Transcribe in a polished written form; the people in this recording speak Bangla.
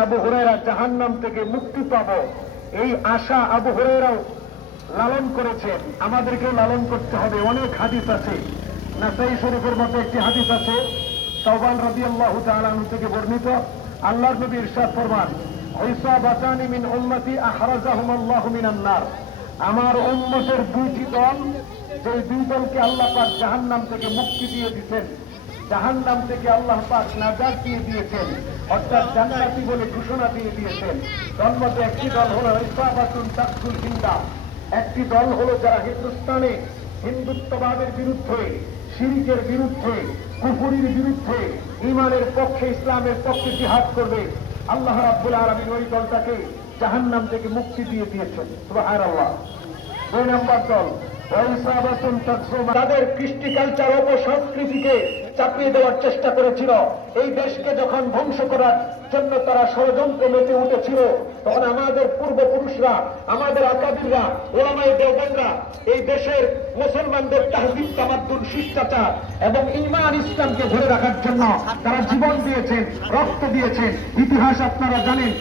আবু হুরায়রা জাহান্নাম থেকে মুক্তি পাবো, এই আশা আবু হুরায়রাও লালন করেছেন। আমাদেরকেও লালন করতে হবে। অনেক হাদিস আছে, নাসাই শরীফের মধ্যে একটি হাদিস আছে, সাওবান রাদিয়াল্লাহু তাআলা আনহু থেকে বর্ণিত। আল্লাহর নবী ইরশাদ ফরমান, ইসাবাতানি মিন উম্মতি আখরাজাহুমুল্লাহু মিনান নার। আমার উম্মতের দুইটি দল, যে দুই দলকে আল্লাহ পাক জাহান্নাম থেকে মুক্তি দিয়ে দিয়েছেন, জাহান্নাম থেকে আল্লাহ পাক নাজাত দিয়ে দিয়েছেন, অর্থাৎ জান্নাতি বলে ঘোষণা দিয়ে দিয়েছেন। তার মধ্যে একটি দল হলো ইসাবাতুন তাকতুল হিন্দা। একটি দল হলো যারা হিন্দুস্তানে হিন্দুত্ববাদের বিরুদ্ধে, শিরকের বিরুদ্ধে, কুফরির বিরুদ্ধে, ঈমানের পক্ষে, ইসলামের পক্ষে জিহাদ করবে। আল্লাহ রাব্বুল আলামিন ওই দলটাকে জাহান্নাম থেকে মুক্তি দিয়ে দিয়েছেন। সুবহানাল্লাহ। দুই নম্বর দল তাদের কৃষ্টি কালচার, অপসংস্কৃতিকে চাপিয়ে দেওয়ার চেষ্টা করেছিল। এই দেশকে যখন ধ্বংস করার জন্য তারা ষড়যন্ত্র মেতে উঠেছিল, তখন আমাদের পূর্বপুরুষরা, আমাদের আকাবিররা, ওলামায়ে দেওবন্দরা এই দেশের মুসলমানদের তাহজিব, তামাদ্দুন, শিষ্টাচার এবং ঈমান ইসলামকে ধরে রাখার জন্য তারা জীবন দিয়েছেন, রক্ত দিয়েছেন। ইতিহাস আপনারা জানেন,